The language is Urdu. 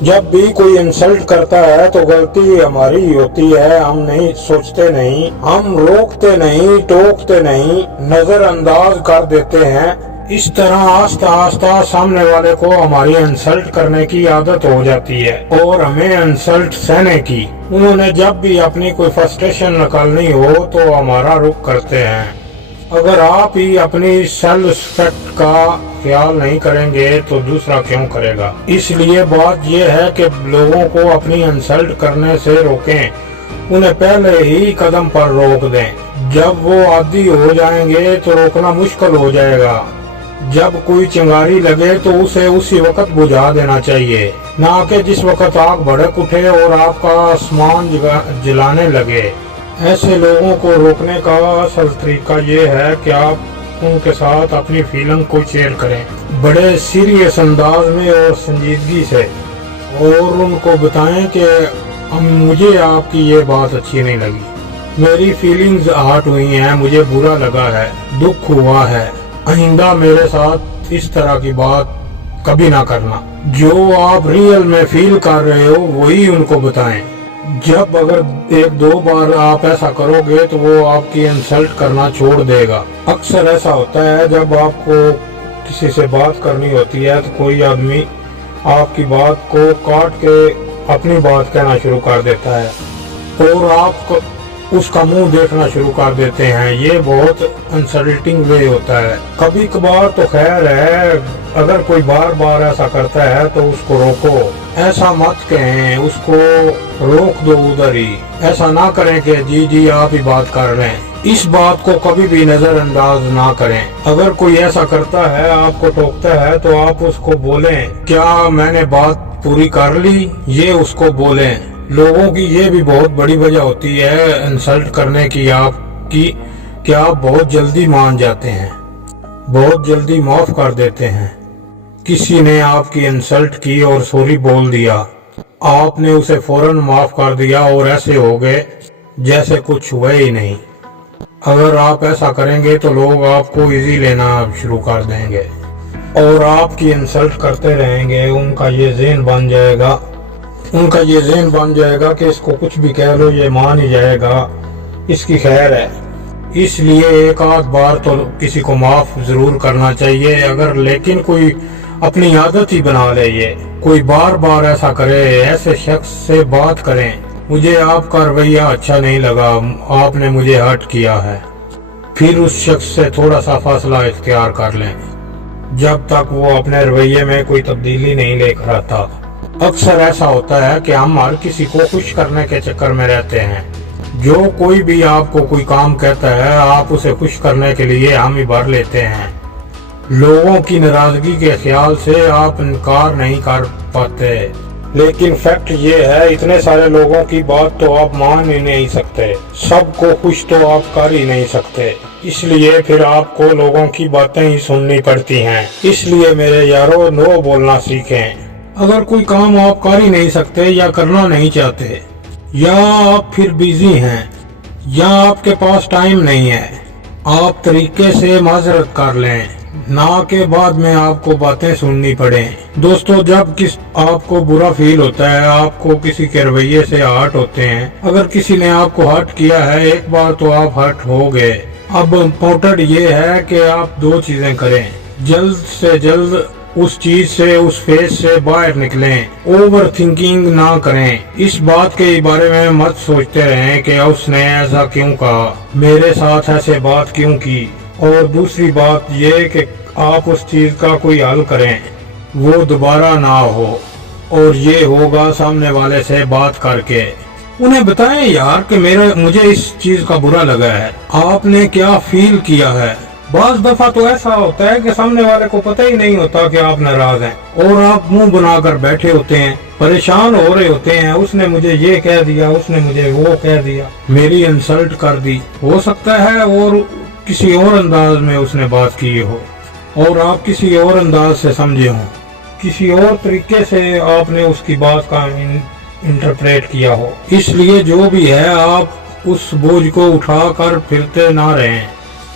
جب بھی کوئی انسلٹ کرتا ہے تو غلطی ہماری ہی ہوتی ہے، ہم نہیں سوچتے نہیں، ہم روکتے نہیں، ٹوکتے نہیں، نظر انداز کر دیتے ہیں۔ اس طرح آہستہ آہستہ سامنے والے کو ہماری انسلٹ کرنے کی عادت ہو جاتی ہے اور ہمیں انسلٹ سہنے کی۔ انہوں نے جب بھی اپنی کوئی فرسٹریشن نکالنی ہو تو ہمارا رخ کرتے ہیں۔ اگر آپ ہی اپنی سیلف ریسپیکٹ کا خیال نہیں کریں گے تو دوسرا کیوں کرے گا؟ اس لیے بات یہ ہے کہ لوگوں کو اپنی انسلٹ کرنے سے روکیں، انہیں پہلے ہی قدم پر روک دیں۔ جب وہ عادی ہو جائیں گے تو روکنا مشکل ہو جائے گا۔ جب کوئی چنگاری لگے تو اسے اسی وقت بجھا دینا چاہیے، نہ کہ جس وقت آگ بھڑک اٹھے اور آپ کا آسمان جلانے لگے۔ ایسے لوگوں کو روکنے کا اصل طریقہ یہ ہے کہ آپ ان کے ساتھ اپنی فیلنگ کو شیئر کریں، بڑے سیریس انداز میں اور سنجیدگی سے، اور ان کو بتائیں کہ مجھے آپ کی یہ بات اچھی نہیں لگی، میری فیلنگز ہرٹ ہوئی ہیں، مجھے برا لگا ہے، دکھ ہوا ہے، آئندہ میرے ساتھ اس طرح کی بات کبھی نہ کرنا۔ جو آپ ریئل میں فیل کر رہے ہو وہی ان کو بتائیں۔ جب اگر ایک دو بار آپ ایسا کرو گے تو وہ آپ کی انسلٹ کرنا چھوڑ دے گا۔ اکثر ایسا ہوتا ہے جب آپ کو کسی سے بات کرنی ہوتی ہے تو کوئی آدمی آپ کی بات کو کاٹ کے اپنی بات کہنا شروع کر دیتا ہے اور آپ اس کا منہ دیکھنا شروع کر دیتے ہیں۔ یہ بہت انسلٹنگ وے ہوتا ہے۔ کبھی کبھار تو خیر ہے، اگر کوئی بار بار ایسا کرتا ہے تو اس کو روکو، ایسا مت کہیں، اس کو روک دو ادھر ہی۔ ایسا نہ کریں کہ جی آپ ہی بات کر رہے ہیں، اس بات کو کبھی بھی نظر انداز نہ کریں۔ اگر کوئی ایسا کرتا ہے، آپ کو ٹوکتا ہے، تو آپ اس کو بولیں کیا میں نے بات پوری کر لی، یہ اس کو بولیں۔ لوگوں کی یہ بھی بہت بڑی وجہ ہوتی ہے انسلٹ کرنے کی آپ کی کہ آپ بہت جلدی مان جاتے ہیں، بہت جلدی معاف کر دیتے ہیں۔ کسی نے آپ کی انسلٹ کی اور سوری بول دیا، آپ نے اسے فوراً معاف کر دیا اور ایسے ہو گئے جیسے کچھ ہوا ہی نہیں۔ اگر آپ ایسا کریں گے تو لوگ آپ کو ایزی لینا شروع کر دیں گے اور آپ کی انسلٹ کرتے رہیں گے۔ ان کا یہ ذہن بن جائے گا کہ اس کو کچھ بھی کہہ لو یہ مان ہی جائے گا، اس کی خیر ہے۔ اس لیے ایک آدھ بار تو کسی کو معاف ضرور کرنا چاہیے۔ اگر لیکن کوئی اپنی عادت ہی بنا لے، یہ کوئی بار بار ایسا کرے، ایسے شخص سے بات کریں، مجھے آپ کا رویہ اچھا نہیں لگا، آپ نے مجھے ہرٹ کیا ہے، پھر اس شخص سے تھوڑا سا فاصلہ اختیار کر لیں جب تک وہ اپنے رویے میں کوئی تبدیلی نہیں لے کر آتا۔ اکثر ایسا ہوتا ہے کہ ہم ہر کسی کو خوش کرنے کے چکر میں رہتے ہیں۔ جو کوئی بھی آپ کو کوئی کام کہتا ہے، آپ اسے خوش کرنے کے لیے ہم ہی بھر لیتے ہیں۔ لوگوں کی ناراضگی کے خیال سے آپ انکار نہیں کر پاتے، لیکن فیکٹ یہ ہے اتنے سارے لوگوں کی بات تو آپ مان ہی نہیں سکتے، سب کو خوش تو آپ کر ہی نہیں سکتے، اس لیے پھر آپ کو لوگوں کی باتیں ہی سننی پڑتی ہیں۔ اس لیے میرے یارو، نو بولنا سیکھیں۔ اگر کوئی کام آپ کر ہی نہیں سکتے یا کرنا نہیں چاہتے، یا آپ پھر بیزی ہیں، یا آپ کے پاس ٹائم نہیں ہے، آپ طریقے سے معذرت کر لیں، نہ کہ بعد میں آپ کو باتیں سننی پڑیں۔ دوستو، جب آپ کو برا فیل ہوتا ہے، آپ کو کسی کے رویے سے ہرٹ ہوتے ہیں، اگر کسی نے آپ کو ہرٹ کیا ہے ایک بار تو آپ ہرٹ ہو گئے۔ اب امپورٹنٹ یہ ہے کہ آپ دو چیزیں کریں، جلد سے جلد اس چیز سے، اس فیز سے باہر نکلیں، اوور تھنکنگ نہ کریں، اس بات کے بارے میں مت سوچتے رہیں کہ اس نے ایسا کیوں کہا، میرے ساتھ ایسے بات کیوں کی۔ اور دوسری بات یہ کہ آپ اس چیز کا کوئی حل کریں، وہ دوبارہ نہ ہو، اور یہ ہوگا سامنے والے سے بات کر کے انہیں بتائیں یار کہ مجھے اس چیز کا برا لگا ہے، آپ نے کیا فیل کیا ہے۔ بعض دفعہ تو ایسا ہوتا ہے کہ سامنے والے کو پتہ ہی نہیں ہوتا کہ آپ ناراض ہیں، اور آپ منہ بنا کر بیٹھے ہوتے ہیں، پریشان ہو رہے ہوتے ہیں، اس نے مجھے یہ کہہ دیا، اس نے مجھے وہ کہہ دیا، میری انسلٹ کر دی۔ ہو سکتا ہے اور کسی اور انداز میں اس نے بات کی ہو اور آپ کسی اور انداز سے سمجھے ہوں، کسی اور طریقے سے آپ نے اس کی بات کا انٹرپریٹ کیا ہو۔ اس لیے جو بھی ہے، آپ اس بوجھ کو اٹھا کر پھرتے نہ رہیں،